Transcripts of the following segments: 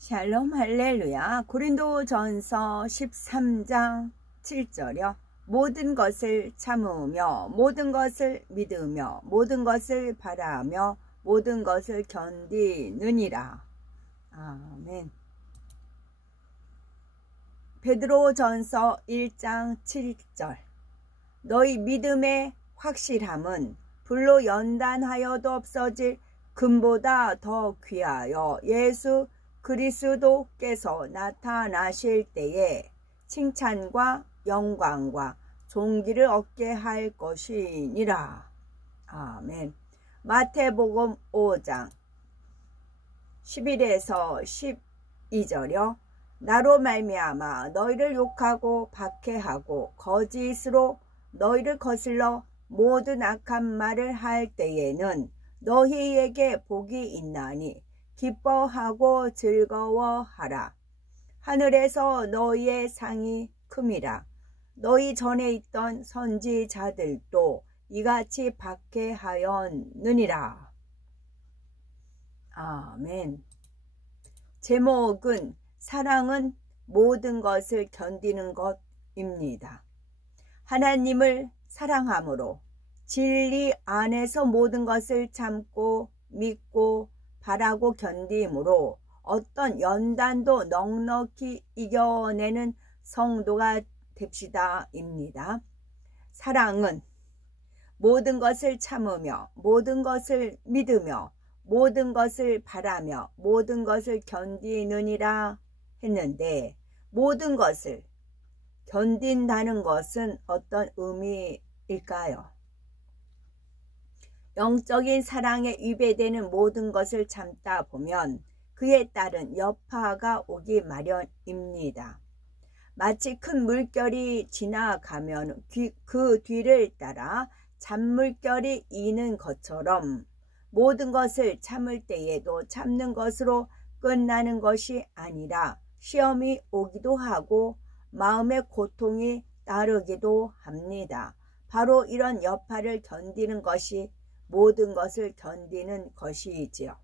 샬롬 할렐루야. 고린도전서 13장 7절이요. 모든 것을 참으며 모든 것을 믿으며 모든 것을 바라며 모든 것을 견디느니라. 아멘. 베드로전서 1장 7절. 너희 믿음의 확실함은 불로 연단하여도 없어질 금보다 더 귀하여 예수 그리스도께서 나타나실 때에 칭찬과 영광과 존귀를 얻게 할 것이니라. 아멘. 마태복음 5장 11에서 12절이요. 나로 말미암아 너희를 욕하고 박해하고 거짓으로 너희를 거슬러 모든 악한 말을 할 때에는 너희에게 복이 있나니 기뻐하고 즐거워하라. 하늘에서 너희의 상이 큼이라. 너희 전에 있던 선지자들도 이같이 박해하였느니라. 아멘. 제목은 사랑은 모든 것을 견디는 것입니다. 하나님을 사랑함으로 진리 안에서 모든 것을 참고 믿고 바라고 견디므로 어떤 연단도 넉넉히 이겨내는 성도가 됩시다입니다. 사랑은 모든 것을 참으며 모든 것을 믿으며 모든 것을 바라며 모든 것을 견디느니라 했는데, 모든 것을 견딘다는 것은 어떤 의미일까요? 영적인 사랑에 위배되는 모든 것을 참다 보면 그에 따른 여파가 오기 마련입니다. 마치 큰 물결이 지나가면 그 뒤를 따라 잔물결이 이는 것처럼 모든 것을 참을 때에도 참는 것으로 끝나는 것이 아니라 시험이 오기도 하고 마음의 고통이 따르기도 합니다. 바로 이런 여파를 견디는 것이 모든 것을 견디는 것이지요.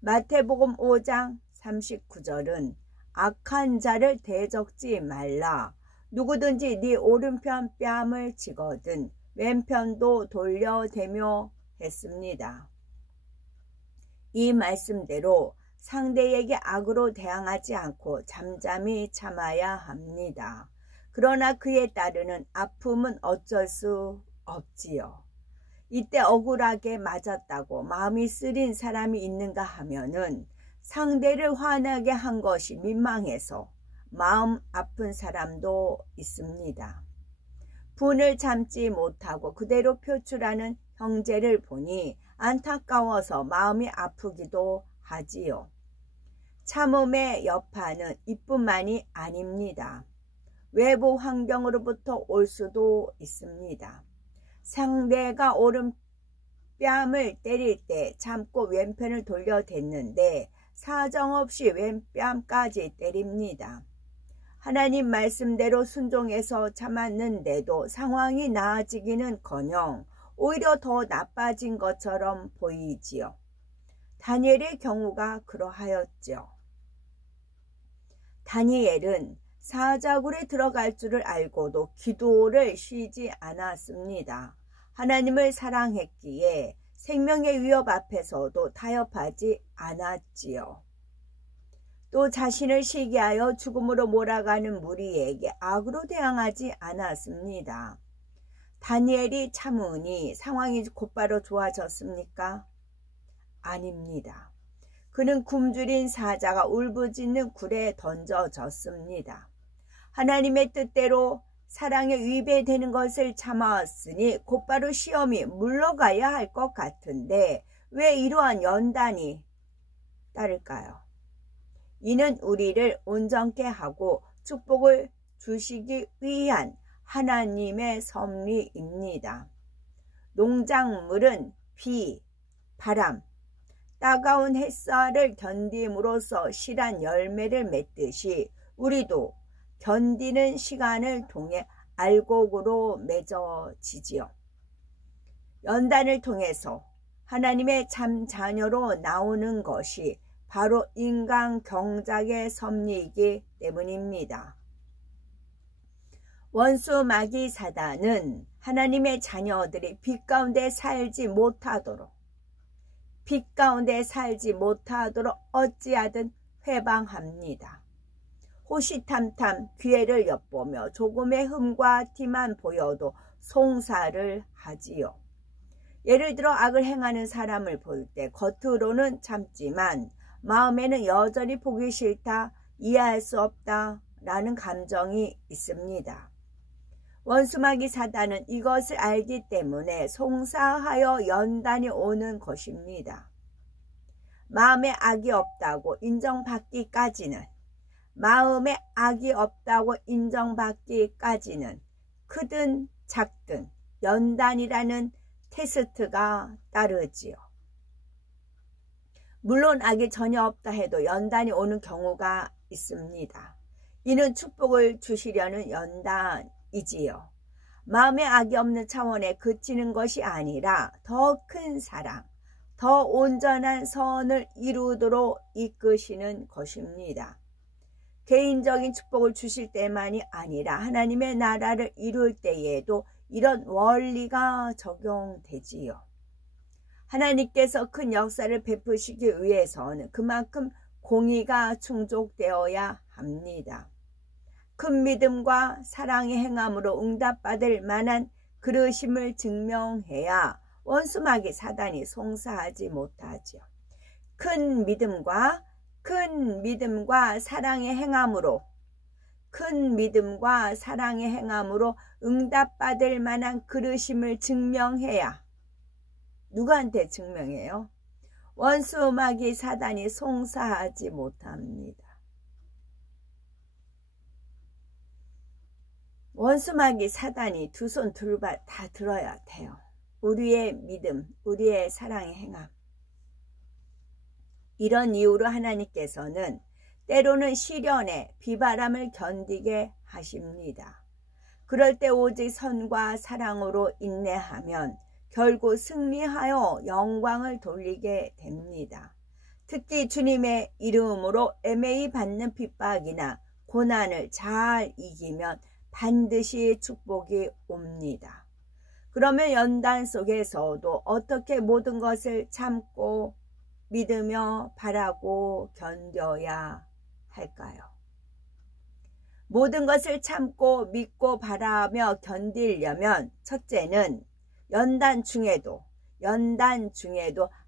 마태복음 5장 39절은 악한 자를 대적지 말라. 누구든지 네 오른편 뺨을 치거든 왼편도 돌려대며 했습니다. 이 말씀대로 상대에게 악으로 대항하지 않고 잠잠히 참아야 합니다. 그러나 그에 따르는 아픔은 어쩔 수 없지요. 이때 억울하게 맞았다고 마음이 쓰린 사람이 있는가 하면은 상대를 화나게 한 것이 민망해서 마음 아픈 사람도 있습니다. 분을 참지 못하고 그대로 표출하는 형제를 보니 안타까워서 마음이 아프기도 하지요. 참음의 여파는 이뿐만이 아닙니다. 외부 환경으로부터 올 수도 있습니다. 상대가 오른 뺨을 때릴 때 참고 왼편을 돌려댔는데 사정없이 왼뺨까지 때립니다. 하나님 말씀대로 순종해서 참았는데도 상황이 나아지기는커녕 오히려 더 나빠진 것처럼 보이지요. 다니엘의 경우가 그러하였죠. 다니엘은 사자굴에 들어갈 줄을 알고도 기도를 쉬지 않았습니다. 하나님을 사랑했기에 생명의 위협 앞에서도 타협하지 않았지요. 또 자신을 시기하여 죽음으로 몰아가는 무리에게 악으로 대항하지 않았습니다. 다니엘이 참으니 상황이 곧바로 좋아졌습니까? 아닙니다. 그는 굶주린 사자가 울부짖는 굴에 던져졌습니다. 하나님의 뜻대로 사랑에 위배되는 것을 참아왔으니 곧바로 시험이 물러가야 할 것 같은데 왜 이러한 연단이 따를까요? 이는 우리를 온전케 하고 축복을 주시기 위한 하나님의 섭리입니다. 농작물은 비, 바람, 따가운 햇살을 견딤으로써 실한 열매를 맺듯이 우리도 견디는 시간을 통해 알곡으로 맺어지지요. 연단을 통해서 하나님의 참 자녀로 나오는 것이 바로 인간 경작의 섭리이기 때문입니다. 원수 마귀 사단은 하나님의 자녀들이 빛 가운데 살지 못하도록 어찌하든 회방합니다. 호시탐탐 기회를 엿보며 조금의 흠과 티만 보여도 송사를 하지요. 예를 들어 악을 행하는 사람을 볼 때 겉으로는 참지만 마음에는 여전히 보기 싫다, 이해할 수 없다 라는 감정이 있습니다. 원수마귀 사단은 이것을 알기 때문에 송사하여 연단이 오는 것입니다. 마음에 악이 없다고 인정받기까지는 크든 작든 연단이라는 테스트가 따르지요. 물론 악이 전혀 없다 해도 연단이 오는 경우가 있습니다. 이는 축복을 주시려는 연단이지요. 마음에 악이 없는 차원에 그치는 것이 아니라 더 큰 사랑, 더 온전한 선을 이루도록 이끄시는 것입니다. 개인적인 축복을 주실 때만이 아니라 하나님의 나라를 이룰 때에도 이런 원리가 적용되지요. 하나님께서 큰 역사를 베푸시기 위해서는 그만큼 공의가 충족되어야 합니다. 큰 믿음과 사랑의 행함으로 응답받을 만한 그러심을 증명해야 원수마귀 사단이 송사하지 못하죠. 큰 믿음과 사랑의 행함으로 응답받을 만한 그러심을 증명해야, 누구한테 증명해요? 원수마귀 사단이 송사하지 못합니다. 원수마귀 사단이 두 손 두 발 다 들어야 돼요. 우리의 믿음, 우리의 사랑의 행함. 이런 이유로 하나님께서는 때로는 시련에 비바람을 견디게 하십니다. 그럴 때 오직 선과 사랑으로 인내하면 결국 승리하여 영광을 돌리게 됩니다. 특히 주님의 이름으로 애매히 받는 핍박이나 고난을 잘 이기면 반드시 축복이 옵니다. 그러면 연단 속에서도 어떻게 모든 것을 참고 믿으며 바라고 견뎌야 할까요? 모든 것을 참고 믿고 바라며 견디려면 첫째는 연단 중에도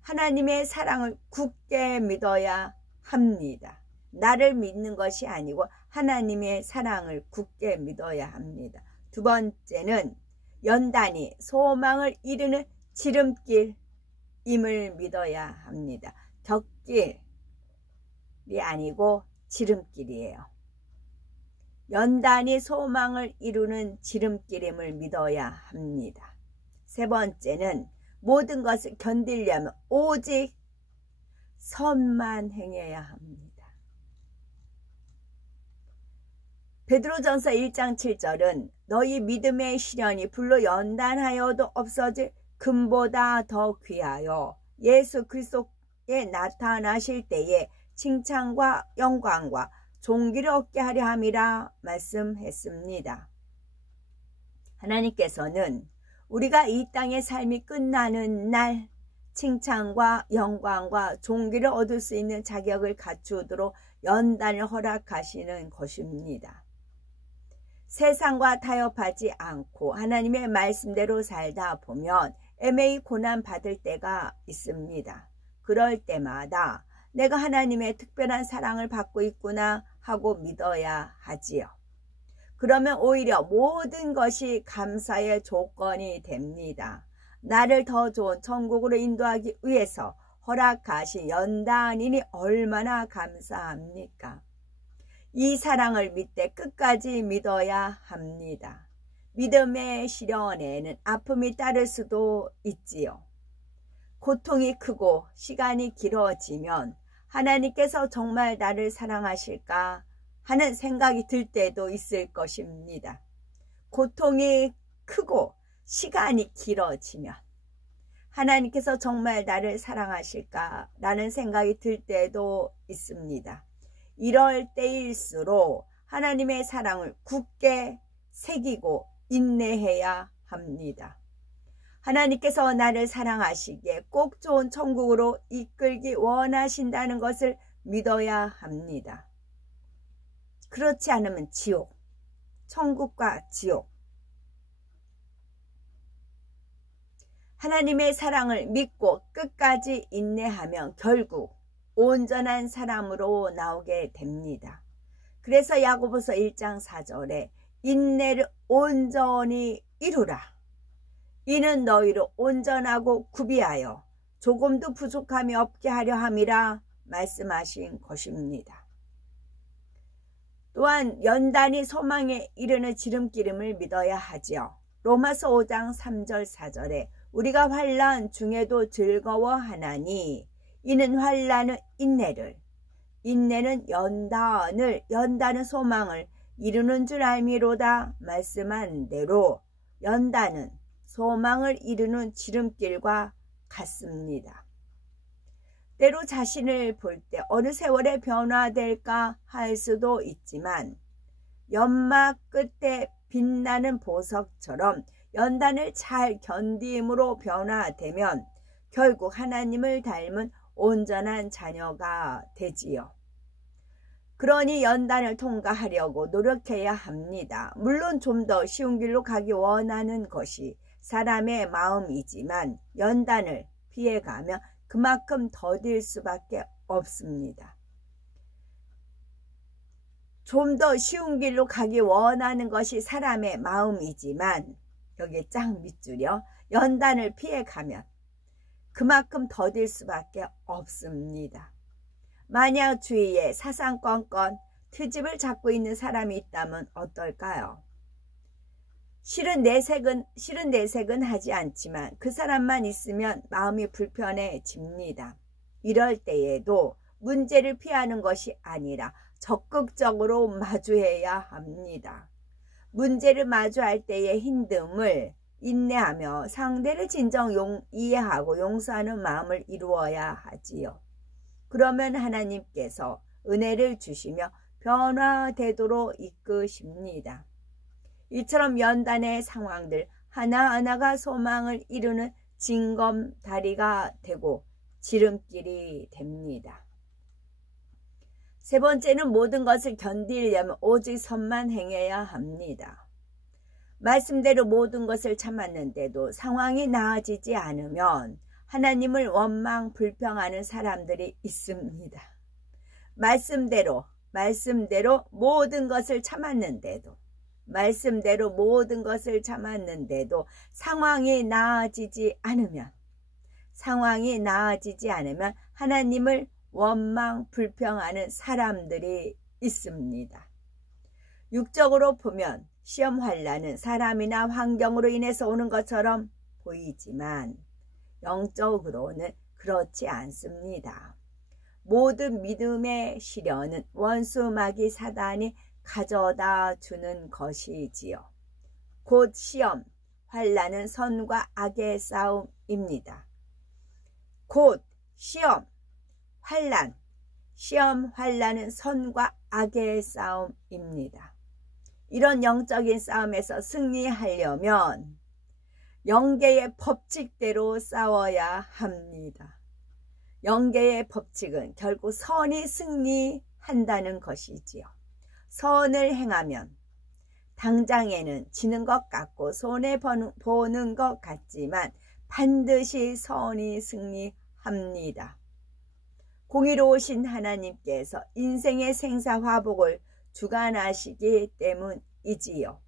하나님의 사랑을 굳게 믿어야 합니다. 나를 믿는 것이 아니고 하나님의 사랑을 굳게 믿어야 합니다. 두 번째는 연단이 소망을 이루는 지름길임을 믿어야 합니다. 덕길이 아니고 지름길이에요. 연단이 소망을 이루는 지름길임을 믿어야 합니다. 세 번째는 모든 것을 견디려면 오직 선만 행해야 합니다. 베드로전서 1장 7절은 너희 믿음의 시련이 불로 연단하여도 없어질 금보다 더 귀하여 예수 그리스도에 나타나실 때에 칭찬과 영광과 존귀를 얻게 하려 함이라 말씀했습니다. 하나님께서는 우리가 이 땅의 삶이 끝나는 날 칭찬과 영광과 존귀를 얻을 수 있는 자격을 갖추도록 연단을 허락하시는 것입니다. 세상과 타협하지 않고 하나님의 말씀대로 살다 보면 애매히 고난받을 때가 있습니다. 그럴 때마다 내가 하나님의 특별한 사랑을 받고 있구나 하고 믿어야 하지요. 그러면 오히려 모든 것이 감사의 조건이 됩니다. 나를 더 좋은 천국으로 인도하기 위해서 허락하신 연단이니 얼마나 감사합니까? 이 사랑을 믿되 끝까지 믿어야 합니다. 믿음의 시련에는 아픔이 따를 수도 있지요. 고통이 크고 시간이 길어지면 하나님께서 정말 나를 사랑하실까 하는 생각이 들 때도 있을 것입니다. 고통이 크고 시간이 길어지면 하나님께서 정말 나를 사랑하실까? 라는 생각이 들 때도 있습니다. 이럴 때일수록 하나님의 사랑을 굳게 새기고 인내해야 합니다. 하나님께서 나를 사랑하시기에 꼭 좋은 천국으로 이끌기 원하신다는 것을 믿어야 합니다. 그렇지 않으면 지옥, 천국과 지옥. 하나님의 사랑을 믿고 끝까지 인내하면 결국 온전한 사람으로 나오게 됩니다. 그래서 야고보서 1장 4절에 인내를 온전히 이루라. 이는 너희를 온전하고 구비하여 조금도 부족함이 없게 하려 함이라 말씀하신 것입니다. 또한 연단이 소망에 이르는 지름길임을 믿어야 하지요. 로마서 5장 3절 4절에 우리가 환난 중에도 즐거워하나니 이는 환난은 인내를, 인내는 연단은 소망을 이루는 줄 알미로다 말씀한 대로 연단은 소망을 이루는 지름길과 같습니다. 때로 자신을 볼 때 어느 세월에 변화될까 할 수도 있지만 연막 끝에 빛나는 보석처럼 연단을 잘 견딤으로 변화되면 결국 하나님을 닮은 온전한 자녀가 되지요. 그러니 연단을 통과하려고 노력해야 합니다. 물론 좀 더 쉬운 길로 가기 원하는 것이 사람의 마음이지만 연단을 피해가면 그만큼 더딜 수밖에 없습니다. 좀 더 쉬운 길로 가기 원하는 것이 사람의 마음이지만 여기에 쫙 밑줄이요. 연단을 피해가면 그만큼 더딜 수밖에 없습니다. 만약 주위에 사상권권 트집을 잡고 있는 사람이 있다면 어떨까요? 실은 내색은 하지 않지만 그 사람만 있으면 마음이 불편해집니다. 이럴 때에도 문제를 피하는 것이 아니라 적극적으로 마주해야 합니다. 문제를 마주할 때의 힘듦을 인내하며 상대를 진정 이해하고 용서하는 마음을 이루어야 하지요. 그러면 하나님께서 은혜를 주시며 변화되도록 이끄십니다. 이처럼 연단의 상황들 하나하나가 소망을 이루는 징검다리가 되고 지름길이 됩니다. 세 번째는 모든 것을 견디려면 오직 선만 행해야 합니다. 말씀대로 모든 것을 참았는데도 상황이 나아지지 않으면 하나님을 원망 불평하는 사람들이 있습니다. 말씀대로 모든 것을 참았는데도 상황이 나아지지 않으면 하나님을 원망 불평하는 사람들이 있습니다. 육적으로 보면 시험 환난은 사람이나 환경으로 인해서 오는 것처럼 보이지만 영적으로는 그렇지 않습니다. 모든 믿음의 시련은 원수 마귀 사단이 가져다 주는 것이지요. 곧 시험, 환난은 선과 악의 싸움입니다. 곧 시험, 환난은 선과 악의 싸움입니다. 이런 영적인 싸움에서 승리하려면 영계의 법칙대로 싸워야 합니다. 영계의 법칙은 결국 선이 승리한다는 것이지요. 선을 행하면 당장에는 지는 것 같고 손해보는 것 같지만 반드시 선이 승리합니다. 공의로우신 하나님께서 인생의 생사화복을 주관하시기 때문이지요.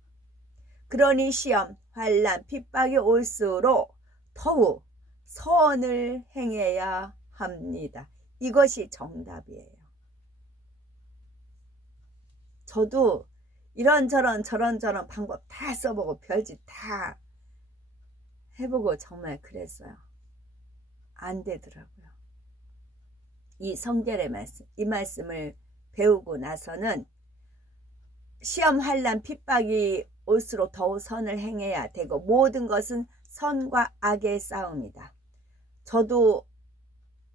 그러니 시험, 환난, 핍박이 올수록 더욱 선을 행해야 합니다. 이것이 정답이에요. 저도 이런저런 저런저런 방법 다 써보고 별짓 다 해보고 정말 그랬어요. 안 되더라고요. 이 성결의 말씀, 이 말씀을 배우고 나서는 시험, 환난, 핍박이 올수록 더욱 선을 행해야 되고 모든 것은 선과 악의 싸움이다. 저도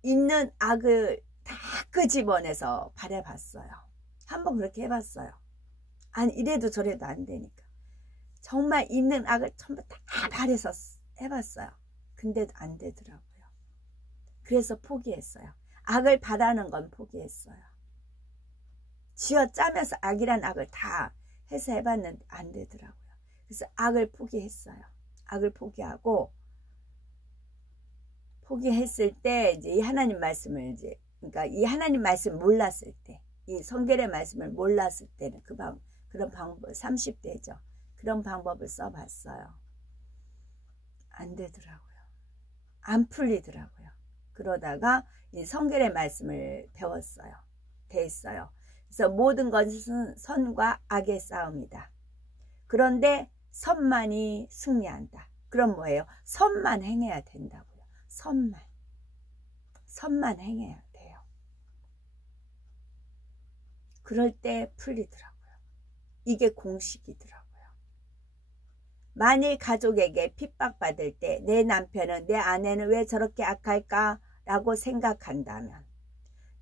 있는 악을 다 끄집어내서 바래봤어요. 한번 그렇게 해봤어요. 아니 이래도 저래도 안 되니까 정말 있는 악을 전부 다 바래서 해봤어요. 근데도 안 되더라고요. 그래서 포기했어요. 악을 바라는 건 포기했어요. 쥐어짜면서 악이란 악을 다 해서 해봤는데 안 되더라고요. 그래서 악을 포기했어요. 악을 포기했을 때 이제 이 하나님 말씀을 그러니까 이 하나님 말씀 몰랐을 때, 이 성결의 말씀을 몰랐을 때는 그런 방법 30대죠. 그런 방법을 써봤어요. 안 되더라고요. 안 풀리더라고요. 그러다가 이 성결의 말씀을 배웠어요. 대했어요. 그래서 모든 것은 선과 악의 싸움이다. 그런데 선만이 승리한다. 그럼 뭐예요? 선만 행해야 된다고요. 선만 행해야 돼요. 그럴 때 풀리더라고요. 이게 공식이더라고요. 만일 가족에게 핍박받을 때 내 남편은 내 아내는 왜 저렇게 악할까? 라고 생각한다면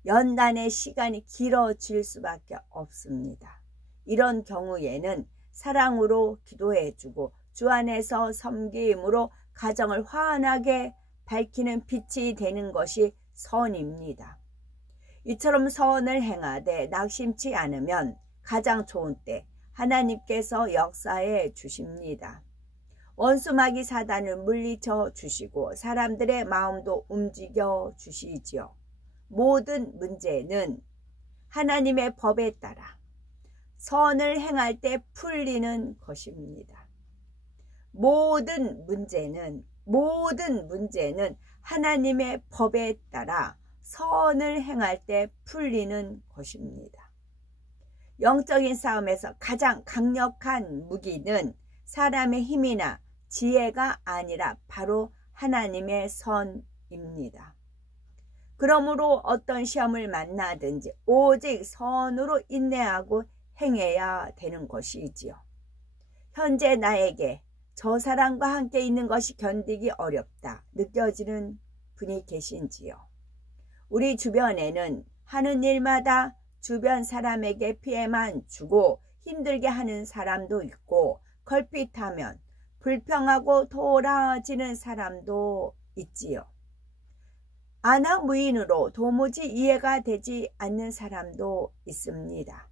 연단의 시간이 길어질 수밖에 없습니다. 이런 경우에는 사랑으로 기도해주고 주 안에서 섬김으로 가정을 환하게 밝히는 빛이 되는 것이 선입니다. 이처럼 선을 행하되 낙심치 않으면 가장 좋은 때 하나님께서 역사해 주십니다. 원수마귀 사단을 물리쳐 주시고 사람들의 마음도 움직여 주시지요. 모든 문제는 하나님의 법에 따라 선을 행할 때 풀리는 것입니다. 모든 문제는 하나님의 법에 따라 선을 행할 때 풀리는 것입니다. 영적인 싸움에서 가장 강력한 무기는 사람의 힘이나 지혜가 아니라 바로 하나님의 선입니다. 그러므로 어떤 시험을 만나든지 오직 선으로 인내하고 행해야 되는 것이지요. 현재 나에게 저 사람과 함께 있는 것이 견디기 어렵다 느껴지는 분이 계신지요. 우리 주변에는 하는 일마다 주변 사람에게 피해만 주고 힘들게 하는 사람도 있고 걸핏하면 불평하고 돌아지는 사람도 있지요. 아나무인으로 도무지 이해가 되지 않는 사람도 있습니다.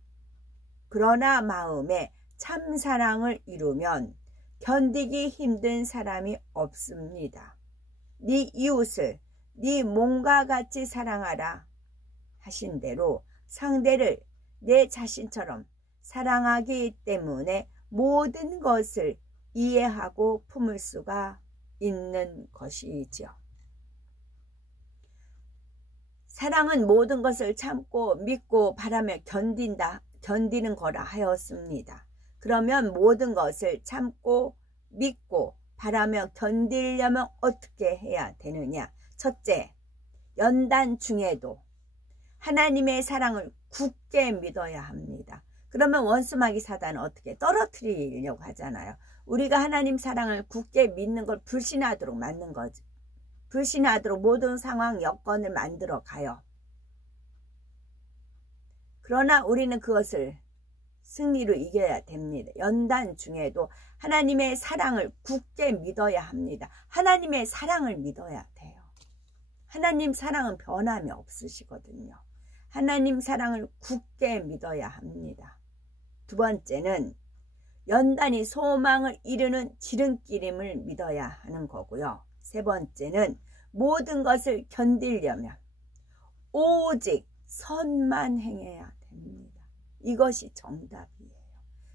그러나 마음에 참사랑을 이루면 견디기 힘든 사람이 없습니다. 네 이웃을 네 몸과 같이 사랑하라 하신 대로 상대를 내 자신처럼 사랑하기 때문에 모든 것을 이해하고 품을 수가 있는 것이죠. 사랑은 모든 것을 참고 믿고 바라며 견디는 거라 하였습니다. 그러면 모든 것을 참고 믿고 바라며 견디려면 어떻게 해야 되느냐? 첫째, 연단 중에도 하나님의 사랑을 굳게 믿어야 합니다. 그러면 원수마귀 사단은 어떻게 떨어뜨리려고 하잖아요. 우리가 하나님 사랑을 굳게 믿는 걸 불신하도록 만든 거죠. 불신하도록 모든 상황 여건을 만들어 가요. 그러나 우리는 그것을 승리로 이겨야 됩니다. 연단 중에도 하나님의 사랑을 굳게 믿어야 합니다. 하나님의 사랑을 믿어야 돼요. 하나님 사랑은 변함이 없으시거든요. 하나님 사랑을 굳게 믿어야 합니다. 두 번째는 연단이 소망을 이루는 지름길임을 믿어야 하는 거고요. 세 번째는 모든 것을 견디려면 오직 선만 행해야 됩니다. 이것이 정답이에요.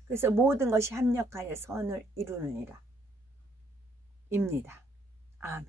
그래서 모든 것이 합력하여 선을 이루느니라 입니다. 아멘.